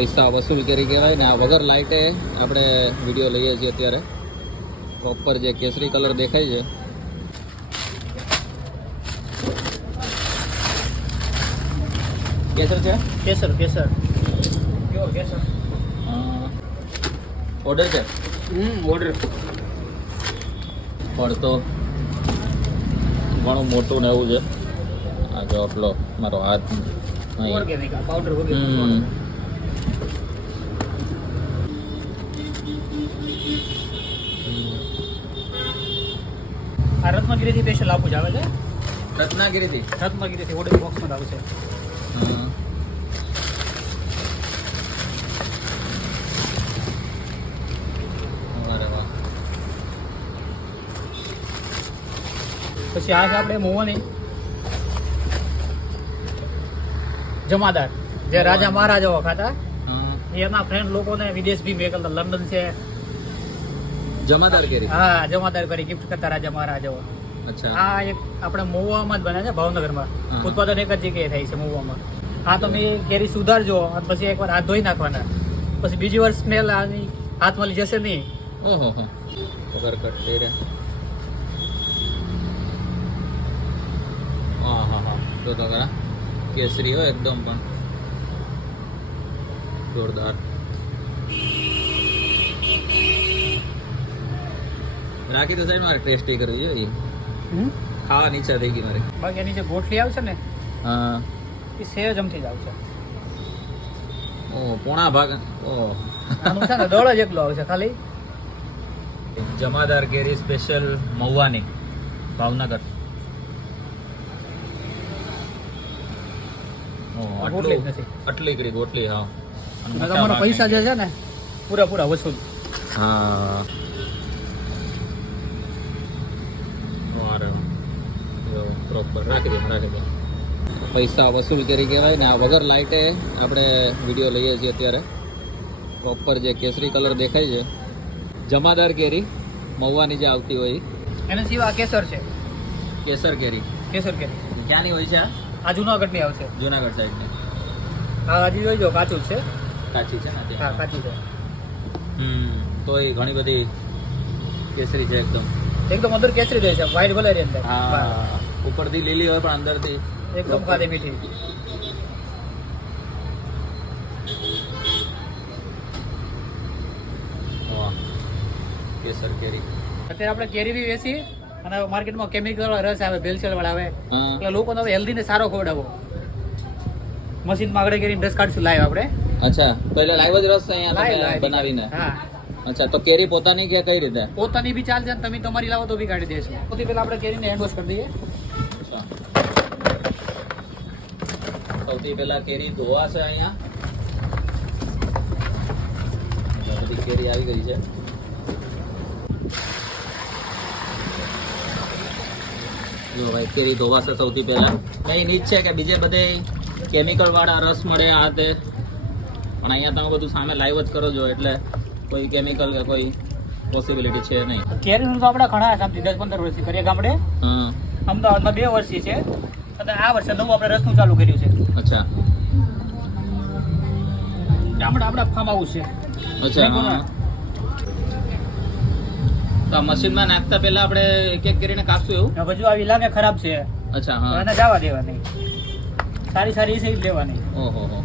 પૈસા વસૂલ કરી કહેવાય ને. આ વગર લાઇટે આપણે વિડીયો લઈએ છીએ અત્યારે. પ્રોપર જે કેસરી કલર દેખાય છે. કેસર છે? કેસર કેસર પ્યોર કેસર. ઓર્ડર છે? ઓર્ડર. પણ તો ઘણું મોટું ને એવું છે. આ જો આટલો મારો હાથ ઓર્ગેનિક પાવડર વગેરે. આ રત્નગીરીથી સ્પેશિયલ આપું જ આવે છે. રત્નગીરીથી ઓર્ડર બોક્સમાં આવશે. પછી આ છે આપણે મોવાની જમાદાર, જે રાજા મહારાજાઓ ખાતા. એના ફ્રેન્ડ લોકોને વિદેશ બી મેકલતા, લંડન છે. જમાદાર કેરી? હા, જમાદાર કરી ગિફ્ટ કરતા રાજા મહારાજાઓ. અચ્છા. આ એક આપણે મહુવામાં જ બને છે, ભાવનગરમાં. ઉત્પાદન એક જ જગ્યાએ થાય છે, મહુવામાં. હા, તમે કેરી સુધારજો અને પછી એકવાર હાથ ધોઈ નાખવાના. પછી બીજી વાર સ્મેલ આની હાથમાં લઈ જશે નહીં. ઓહો હો, વગર કટ થઈ રહ્યા. હા હા હા, તો ખરા કેસરી હોય એકદમ, પણ જોરદાર. રાખી તો સાઈડ મારે ટેસ્ટી કરવી જોઈએ. ખાવાની ઈચ્છા થઈ ગઈ મારી. બાકી એની જે ગોઠલી આવશે ને, હા, એ સેજ અમથી જ આવશે. ઓ પોણા ભાગ. ઓ આનું છે ને દળ જ એકલો આવશે ખાલી. જમાદાર કેરી સ્પેશિયલ મહુવાની, ભાવનગર. આટલી કરી ગોટલી. હા, તમારા પૈસા જે છે ને પૂરા વસૂલ. હા, પ્રોપર રાખી દે. પૈસા વસૂલ કરી કહેવાય ને. આ વગર લાઇટે આપણે વિડીયો લઈએ છીએ અત્યારે. પ્રોપર જે કેસરી કલર દેખાય છે, જમાદાર કેરી મહુવાની જે આવતી હોય. એના સિવાય કેસર છે. કેસર કેરી ક્યાંની હોય છે? આ જુનાગઢની આવશે. જુનાગઢ સાઈડની. હા, હજી જોઈજો, કાચું છે. કાચી છે ને? હા, કાચી છે. તો એ ઘણી બધી કેસરી છે એકદમ. અંદર કેસરી દે છે, વ્હાઈટ કલર ની અંદર. હા, ઉપરથી લીલી હોય પણ અંદરથી એકદમ ખાધી મીઠી. કેસર કેરી. અત્યારે આપણે કેરી બી વેચી અને માર્કેટમાં કેમિકલ રસ આવે, ભેળસેળ વાળા આવે, એટલે લોકોને હવે હેલ્ધી ને સારો ખવડાવો. મશીનમાં આગળ કરીને રસ કાઢશું લાઈવ આપણે. અચ્છા, પહેલા લાઈવ જ રસ અહીંયા બનાવીને? હા. અચ્છા, તો કેરી પોતાની કે કઈ રીતે? પોતાની બી ચાલશે, તમે તમારી લાવો તો બી કાઢી દેશું. સૌથી પહેલા આપણે કેરીને હેન્ડ વોશ કરી દઈએ. સૌથી પહેલા કેરી ધોવાશે. અહીંયા બધી કેરી આવી ગઈ છે. જો ભાઈ, કેરી ધોવાશે સૌથી પહેલા. કઈ નીચ છે કે બીજે બધે કેમિકલ વાળા રસ મળે આ તે, પણ અહીંયા તમે બધું સામે લાઈવ જ કરો છો એટલે કોઈ કેમિકલ કે કોઈ પોસિબિલિટી છે નહીં. કેરીનું તો આપણે ઘણા સમથી 10-15 વર્ષથી કરીએ ગામડે. અમદાવાદમાં 2 વર્ષથી છે અને આ વર્ષે નવું આપણે રસનું ચાલુ કર્યું છે. અચ્છા, ગામડે આપણા ફાર્મ હાઉસ છે. અચ્છા. તો મશીનમાં નાખતા પહેલા આપણે એક કરીને કાપશું એવું? બધું આવી લાગે ખરાબ છે. અચ્છા, હા. એને જવા દેવાની, સારી છે લેવાની. ઓહો હો.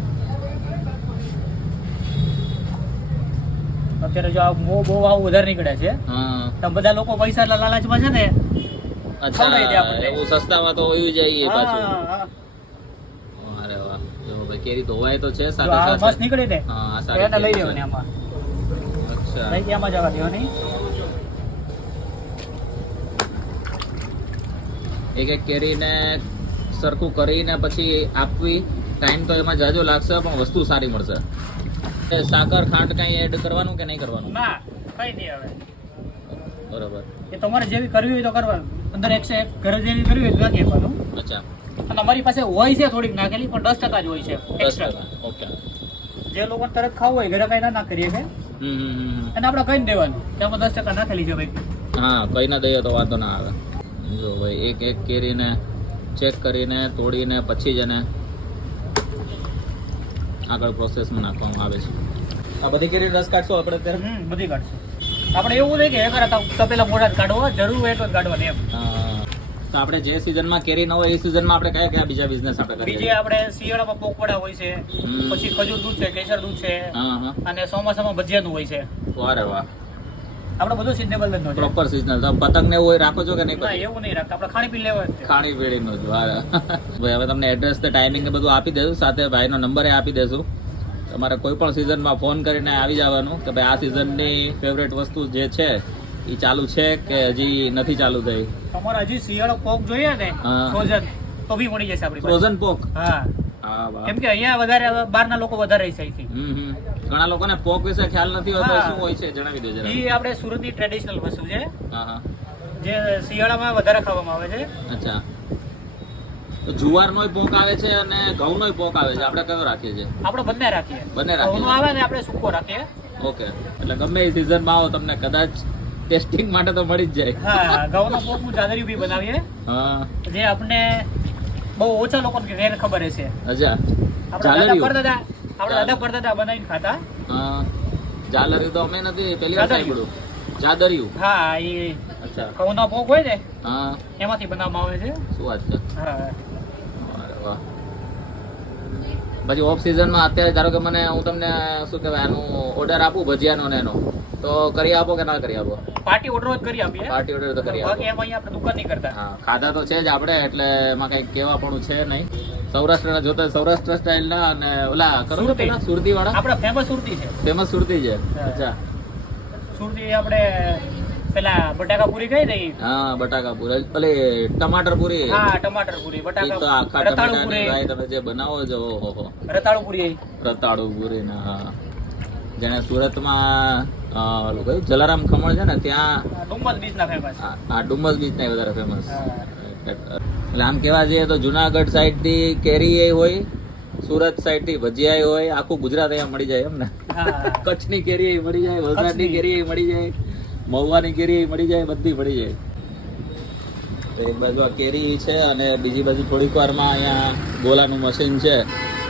અત્યારે જો આ બહુ વધારે નીકળે છે. તો બધા લોકો પૈસા લાલચમાં છે ને. અચ્છા, એવું સસ્તામાં તો હોયું જાય પાછું. અરે વાહ, જો ભાઈ કેરી ધોવાય તો છે સાથે સાથે. મસ્ત નીકળી ને. હા, એને લઈ લેવાની આમાં. અચ્છા, લઈ આમાં જવા દેવાની. એક કેરીને સરખું કરીને પછી આપવી. ટાઈમ તો એમાં જાજો લાગશે પણ વસ્તુ સારી મળશે. સાકર ખાંડ કઈ એડ કરવાનું કે નહીં કરવાનું? ના, કઈ નહીં આવે. બરોબર. એ તમારે જેવી કરવી હોય તો કરવાનું. અંદર 101 ઘરે જેવી કરવી હોય તો નાખી આપવાનું. અચ્છા. અને અમારી પાસે હોય છે થોડીક નાખેલી, પણ 10% જ હોય છે એક્સ્ટ્રા. ઓકે. જે લોકોને તરત ખાવું હોય ઘરે કઈ ના કરીએ કે અને આપણે કઈ દેવાનું તેમાં 10% નાખેલી છે ભાઈ. હા, કઈ ના દઈએ તો વાંધો ના આવે. જો ભાઈ, એક કેરીને ચેક કરીને તોડીને પછી જ એને આગળ પ્રોસેસમાં નાખવામાં આવે છે. આ બધી કેરી રસ કાઢશો આપણે અત્યારે? બધી કાઢશું. આપણે એવું નહીં કે એકવાર તપેલા મોઢા જ કાઢવા, જરૂર હોય એટલો જ કાઢવાની એમ. તો આપણે જે સિઝનમાં કેરી ન હોય એ સિઝનમાં આપણે કયા કયા બીજા બિઝનેસ આપણે કરીએ? બીજે આપણે શિયાળામાં પોકવડા હોય છે, પછી ખજૂર દૂધ છે, કેસર દૂધ છે, અને ચોમાસામાં ભજીયાનું હોય છે. વારે વાહ, આપણે બધું સિઝનેબલ જ છે. Proper seasonal. તો પતંગ ને એવું હોય રાખો છો કે નહીં? ના, એવું નહીં રાખતા. આપણે ખાણી પી લેવા જ છે. ખાણી પીણીનું જ. વારે ભાઈ, હવે તમને એડ્રેસ ને ટાઈમિંગ ને બધું આપી દેશું, સાથે ભાઈનો નંબર આપી દેશું. તમારે કોઈ પણ સિઝનમાં ફોન કરીને આવી જવાનું કે ભાઈ આ સિઝનની ફેવરેટ વસ્તુ જે છે એ ચાલુ છે કે હજી નથી ચાલુ થઈ. તમારે હજી શિયાળો પોક જોઈએ ને ફ્રોઝન, તો બી મળી જશે આપણી પાસે. ફ્રોઝન પોક? હા, કેમ કે અહીંયા વધારે બહારના લોકો વધારે છે અહીંથી. ઘણા લોકોને પોક વિશે ખ્યાલ નથી હોતો, શું હોય છે જણાવી દો જરા. એ આપણે સુરતની ટ્રેડિશનલ વસ્તુ છે. હા, જે શિયાળામાં વધારે ખાવામાં આવે છે. અચ્છા. તો જુવારનોય પોક આવે છે અને ઘઉંનોય પોક આવે છે. આપણે કયો રાખીએ છીએ? આપણે બંને રાખીએ. બંને રાખીએ. ઘઉંનો આવે ને આપણે સૂકો રાખીએ. ઓકે, એટલે ગમે એ સિઝનમાં આવો તમને કદાચ ટેસ્ટિંગ માટે તો મળી જ જાય. હા, ઘઉંનો પોક હું જાદરિયું બી બનાવીએ. હા, જે આપણે બહુ ઓછા લોકોને ખબર હશે. અચ્છા, આપણા દાદા પરદાદા બનાવીને ખાતા. હા, જાલરિયું તો અમે નથી પેલી વાર સાંભળ્યું. જાદરિયું? હા, એ અચ્છા, ઘઉંનો પોક હોય ને હા, એમાંથી બનાવવામાં આવે છે. શું વાત છે. હા, વાહ. પછી ઓફ સિઝનમાં અત્યારે ધારો કે મને હું તમને શું કહેવાય આનું ઓર્ડર આપું ભજીયાનો ને એનો, તો કરી આપો કે ના કરી આપો? પાર્ટી ઓર્ડર જ કરી આપીએ. પાર્ટી ઓર્ડર તો કરી આપો. બાકી એમ અહીંયા આપણે દુકાન નહીં કરતા. હા, ખાધા તો છે જ આપણે, એટલે એમાં કઈ કહેવા પણ છે નહીં. સૌરાષ્ટ્રના જોતા સૌરાષ્ટ્ર સ્ટાઇલના અને ઓલા કરો પેલા સુરતી વાળા. આપણે ફેમસ સુરતી છે. ફેમસ સુરતી છે. અચ્છા, સુરતી આપણે પેલા બટાકા પૂરી કહી દઈ. હા, બટાકા પૂરી, પેલી ટમાટર પૂરી. હા, ટમાટર પૂરી, બટાકા, તો આખા ટમાટાની ભાઈ તમે જે બનાવો છો, ઓહો, રતાળુ પૂરી. રતાળુ પૂરી ને, હા. જેને સુરતમાં ઓલું કયું જલારામ ખમણ છે ને, ત્યાં ડુમ્મસ બીચ ના ફેમસ. હા, ડુમ્મસ બીચ ના વધારે ફેમસ. એટલે આમ કેવા જઈએ તો જુનાગઢ સાઈડ થી કેરી હોય, સુરત સાઈડ થી ભજીયા હોય, આખું ગુજરાત અહીંયા મળી જાય એમ ને. કચ્છની કેરી મળી જાય, વલસાડની કેરી મળી જાય, મહુવાની કેરી મળી જાય, બધી મળી જાય. એક બાજુ આ કેરી છે અને બીજી બાજુ થોડીક વારમાં અહીંયા ગોલાનું મશીન છે,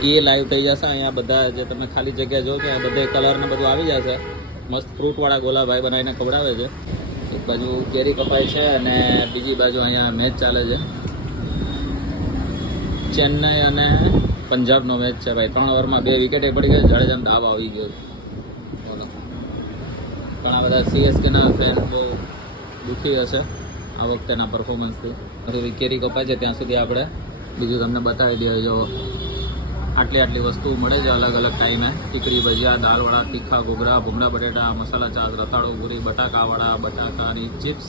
એ લાઈવ થઈ જશે. અહીંયા બધા જે તમે ખાલી જગ્યા જો કે બધે કલર ને બધું આવી જશે. મસ્ત ફ્રૂટ વાળા ગોલા ભાઈ બનાવીને ખવડાવે છે. એક બાજુ કેરી કપાય છે અને બીજી બાજુ અહીંયા મેચ ચાલે છે. ચેન્નઈ અને પંજાબનો મેચ છે ભાઈ. 3 ઓવરમાં 2 વિકેટે પડી ગઈ. જાડેજાનો દાવ આવી ગયો. ઘણા બધા CSKના ફેન બહુ દુઃખી હશે આ વખતેના પરફોર્મન્સથી. હજુ કેરી કપાય છે ત્યાં સુધી આપણે બીજું તમને બતાવી દઈએ. જો આટલી વસ્તુ મળે છે અલગ અલગ ટાઈમે. ટીકરી ભજીયા, દાળવડા, તીખા ઘૂઘરા, ભૂંગળા બટેટા, મસાલા ચાટ, રતાળુ પૂરી, બટાકાવાળા, બટાકાની ચિપ્સ.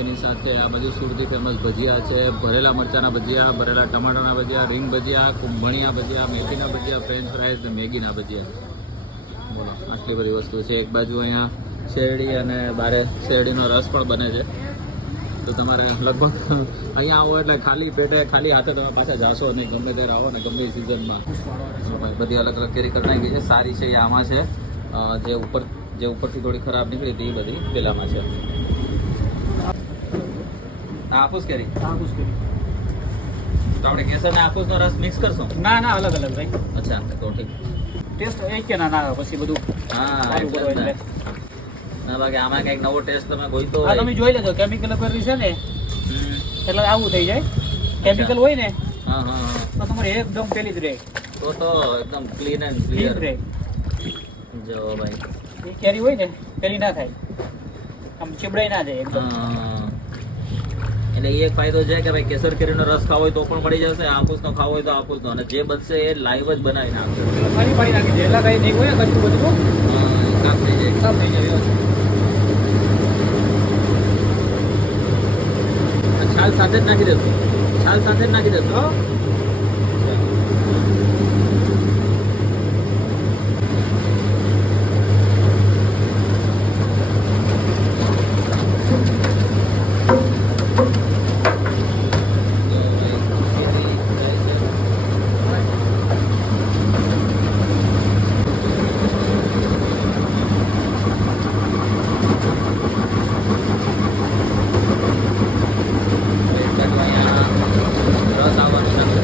એની સાથે આ બાજુ સુરતી ફેમસ ભજીયા છે, ભરેલા મરચાના ભજીયા, ભરેલા ટમાટરના ભજીયા, રીંગ ભજીયા, કુંભણિયા ભજીયા, મેથીના ભજીયા, ફ્રેન્ચ ફ્રાઈઝ ને મેગીના ભજીયા. બોલો, આટલી બધી વસ્તુ છે. એક બાજુ અહીંયા શેરડી અને બારે શેરડીનો રસ પણ બને છે. તો તમારે લગભગ અહીંયા આવો એટલે ખાલી પેટે ખાલી હાથે તમે પાછા જાશો નહીં. ગમે ત્યારે આવો ને ગમે એ સિઝનમાં. બધી અલગ અલગ કેરી કરી નાખી છે. સારી છે એ આમાં છે. જે ઉપરથી થોડી ખરાબ નીકળી હતી એ બધી પેલામાં છે. હાફૂસ કેરી. હાફૂસ કેરી. તો આપણે કેસર ને હાફૂસનો રસ મિક્સ કરશું? ના, અલગ અલગ ભાઈ. અચ્છા, તો ઠીક. ટેસ્ટ એક કે ના આવે પછી બધું. હા, ના બાકી આમાં કઈક નવો ટેસ્ટ તમે ગોઈતો હોય. તમે જોઈ લેજો, કેમિકલ કરેલું છે ને એટલે આવું થઈ જાય. કેમિકલ હોય ને તો તમારે એકદમ પેલી જ રહે. તો એકદમ ક્લીન એન્ડ ક્લિયર રહે. જો ભાઈ એ કેરી હોય ને પેલી ના થાય, આમ ચીબડાઈ ના જાય એકદમ. એટલે એક ફાયદો છે કે ભાઈ કેસર કેરીનો રસ ખાવો હોય તો પણ મળી જશે, હાફૂસનો ખાવો હોય તો હાફૂસનો, અને જે બનશે એ લાઈવ જ બનાવી નાખશે. પાણી નાખી દે એટલે કઈ નહીં હોય કચું બધું કામ થઈ જાય. છાલ સાથે જ નાખી દેશો? છાલ સાથે જ નાખી દેશો? રસ આવવાનું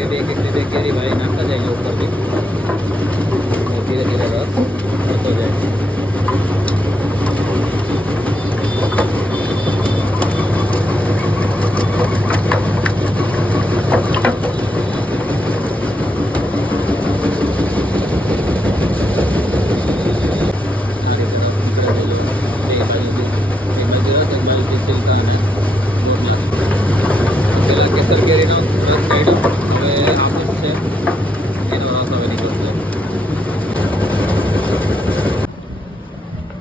એક બે કેરી ભાઈ નાખતા જાય ઉપરથી ધીરે ધીરે રસ થતો જાય. પેલા કેસર કેરીનો રસ કાઢ્યો, હવે હાફૂસ છે એનો રસ હવે નીકળશે.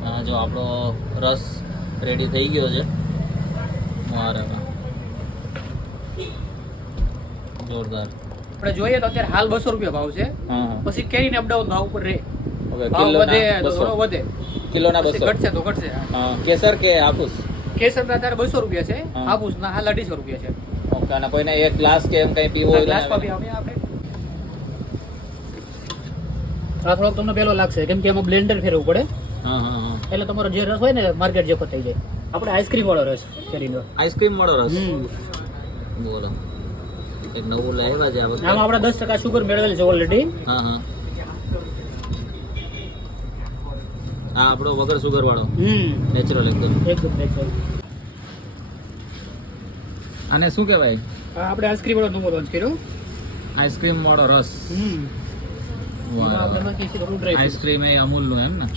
હા જો આપણો રસ રેડી થઈ ગયો છે. મારે જોરદાર. આપણે જોઈએ તો અત્યારે હાલ 200 રૂપિયા ભાવ છે. હા પછી કેરીને અપડાઉન ભાવ ઉપર રહે. હવે ભાવ વધે કિલોના તો થોડો 200 વધે, કિલોના પછી 200. ઘટશે તો ઘટશે. હા કેસર કે હાફૂસ? કેસર ના અત્યારે 200 રૂપિયા છે, હા. હાફૂસ ના હાલ 250 રૂપિયા છે. ઓકે. અને કોઈને એક ગ્લાસ કે એમ કંઈ પીવો હોય તો ગ્લાસમાં બી આવે આપણે. આ થોડોક તમને પેલો લાગશે કેમ કે એમાં બ્લેન્ડર ફેરવવું પડે, હા હા હા. એટલે તમારો જે રસ હોય ને માર્કેટ જેવો થઈ જાય. આપણે આઈસ્ક્રીમ વાળો રસ કેરીનો. આઈસ્ક્રીમ વાળો રસ. હમ. બોલો એક નવું લાવ્યા છે આ વખતે. આમાં આપણે 10% શુગર મેળવેલ છે ઓલરેડી. હા હા. આ આપણો વગર સુગર વાળો નેચરલ એકદમ. એકદમ નેચરલ. આને શું કહેવાય? આપણે આઈસ્ક્રીમ વાળો નવો લોન્ચ કર્યો. આઈસ્ક્રીમ વાળો રસ. એમાં આપણે નાખીએ છીએ થોડું ડ્રાય ફ્રૂટ. આઈસ્ક્રીમ એ અમૂલનું એમ ને?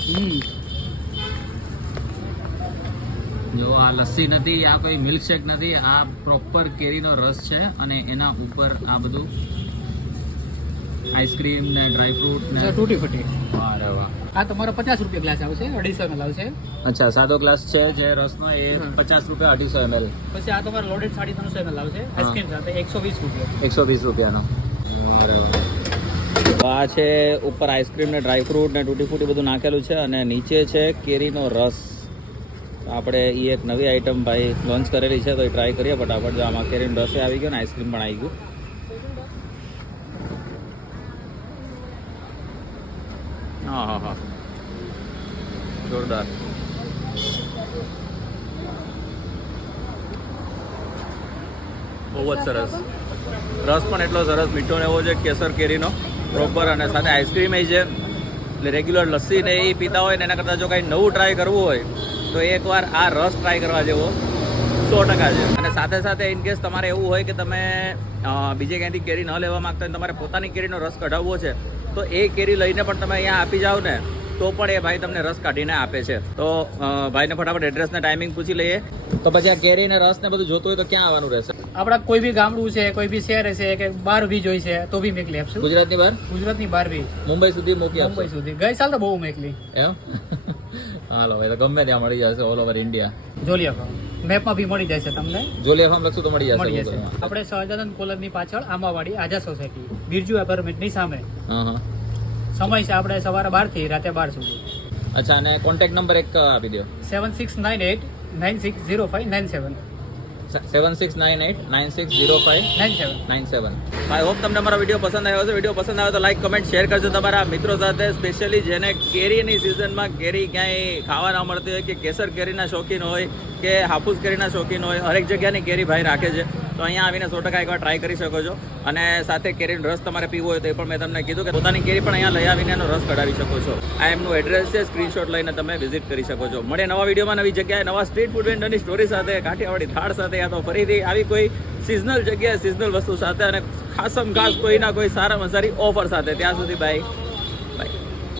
જો આ લસ્સી નથી, આ કોઈ મિલ્કશેક નથી, આ પ્રોપર કેરીનો રસ છે અને એના ઉપર આ બધું આઈસ્ક્રીમ ને ડ્રાય ફ્રૂટ ને. તૂટી ફટી. અરે વાહ. આ તમારો 50 રૂપિયા ગ્લાસ આવશે, 250 ml આવશે. અચ્છા, સાદો ગ્લાસ છે જે રસનો એ 50 રૂપિયા 250 ml. પછી આ તમારો લોડેડ 350 ml આવશે આઈસ્ક્રીમ સાથે 120 રૂપિયા. 120 રૂપિયાનો. અરે વાહ. આ છે ઉપર આઈસ્ક્રીમ ને ડ્રાય ફ્રૂટ ને તૂટી ફૂટી બધું નાખેલું છે અને નીચે છે કેરીનો રસ. આપણે એ એક નવી આઈટમ ભાઈ લોન્ચ કરેલી છે તો એ ટ્રાય કરીએ ફટાફટ. જો આમાં કેરીનો રસ આવી ગયો ને આઈસ્ક્રીમ પણ આવી ગયું. હા હા હા, જોરદાર. બહુ જ સરસ. રસ પણ એટલો સરસ મીઠો ને એવો છે કેસર કેરીનો પ્રોપર, અને સાથે આઈસ્ક્રીમ છે. એટલે રેગ્યુલર લસ્સી ને એ પીતા હોય ને એના કરતાં જો કંઈ નવું ટ્રાય કરવું હોય તો એકવાર આ રસ ટ્રાય કરવા જેવો 100% છે. અને સાથે સાથે ઇનકેસ તમારે એવું હોય કે તમે બીજે ક્યાંયથી કેરી ન લેવા માંગતા હોય, તમારે પોતાની કેરીનો રસ કઢાવવો છે, તો એ કેરી લઈને પણ તમે અહીંયા આપી જાઓ ને તો પણ એ ભાઈ તમને રસ કાઢીને આપે છે. તો ભાઈને ફટાફટ એડ્રેસ ને ટાઈમિંગ પૂછી લઈએ. તો પછી આ કેરી ને રસ ને બધું જોતું હોય તો ક્યાં આવવાનું રહેશે? આપણા કોઈ બી ગામડું છે, કોઈ બી શહેર છે કે બહાર બી જોઈ છે તો બી મેકલી આપશું. ગુજરાતની બહાર? ગુજરાતની બહાર બી. મુંબઈ સુધી મૂકી આપશો? મુંબઈ સુધી. ગઈ સાલ તો બહુ મેકલી. એમ? હાલો ભાઈ, તો ગમે ત્યાં મળી જશે ઓલ ઓવર ઇન્ડિયા. જોલિયા ફાર્મ મેપમાં બી મળી જશે તમને. જોલિયા ફાર્મ લખશું તો મળી મળી જશે. જશે. આપણે સહજાનંદ કોલોની પાછળ આંબાવાડી આઝાદ સોસાયટી બિરજુ એપાર્ટમેન્ટની સામે. હા હા. સમય છે આપણે સવારે 12 થી રાતે 12 સુધી. અચ્છા, અને કોન્ટેક્ટ નંબર એક આપી દો. 7698960597. 7698960597. આઈ હોપ તમને અમારો વિડીયો પસંદ આવ્યો હશે. વિડીયો પસંદ આવ્યો તો લાઈક કમેન્ટ શેર કરજો તમારા મિત્રો સાથે, સ્પેશિયલી જેને કેરીની સિઝનમાં કેરી ક્યાંય ખાવા ના મળતી હોય, કે કેસર કેરીના શોખીન હોય કે હાફૂસ કેરીના શોખીન હોય, હરેક જગ્યાની કેરી ભાઈ રાખે છે. તો અહીંયા આવીને 100% એકવાર ટ્રાય કરી શકો છો. અને સાથે કેરીનો રસ તમારે પીવો હોય તો એ પણ મેં તમને કીધું કે પોતાની કેરી પણ અહીંયા લઈ આવીને એનો રસ કઢાવી શકો છો. આ એમનું એડ્રેસ છે, સ્ક્રીનશોટ લઈને તમે વિઝિટ કરી શકો છો. મળે નવા વિડીયોમાં નવી જગ્યાએ નવા સ્ટ્રીટ ફૂડ વેન્ડરની સ્ટોરી સાથે, કાઠિયાવાડી થાળ સાથે, યા તો ફરીથી આવી કોઈ સિઝનલ જગ્યાએ સિઝનલ વસ્તુ સાથે અને ખાસમ ખાસ કોઈના કોઈ સારામાં સારી ઓફર સાથે. ત્યાં સુધી ભાઈ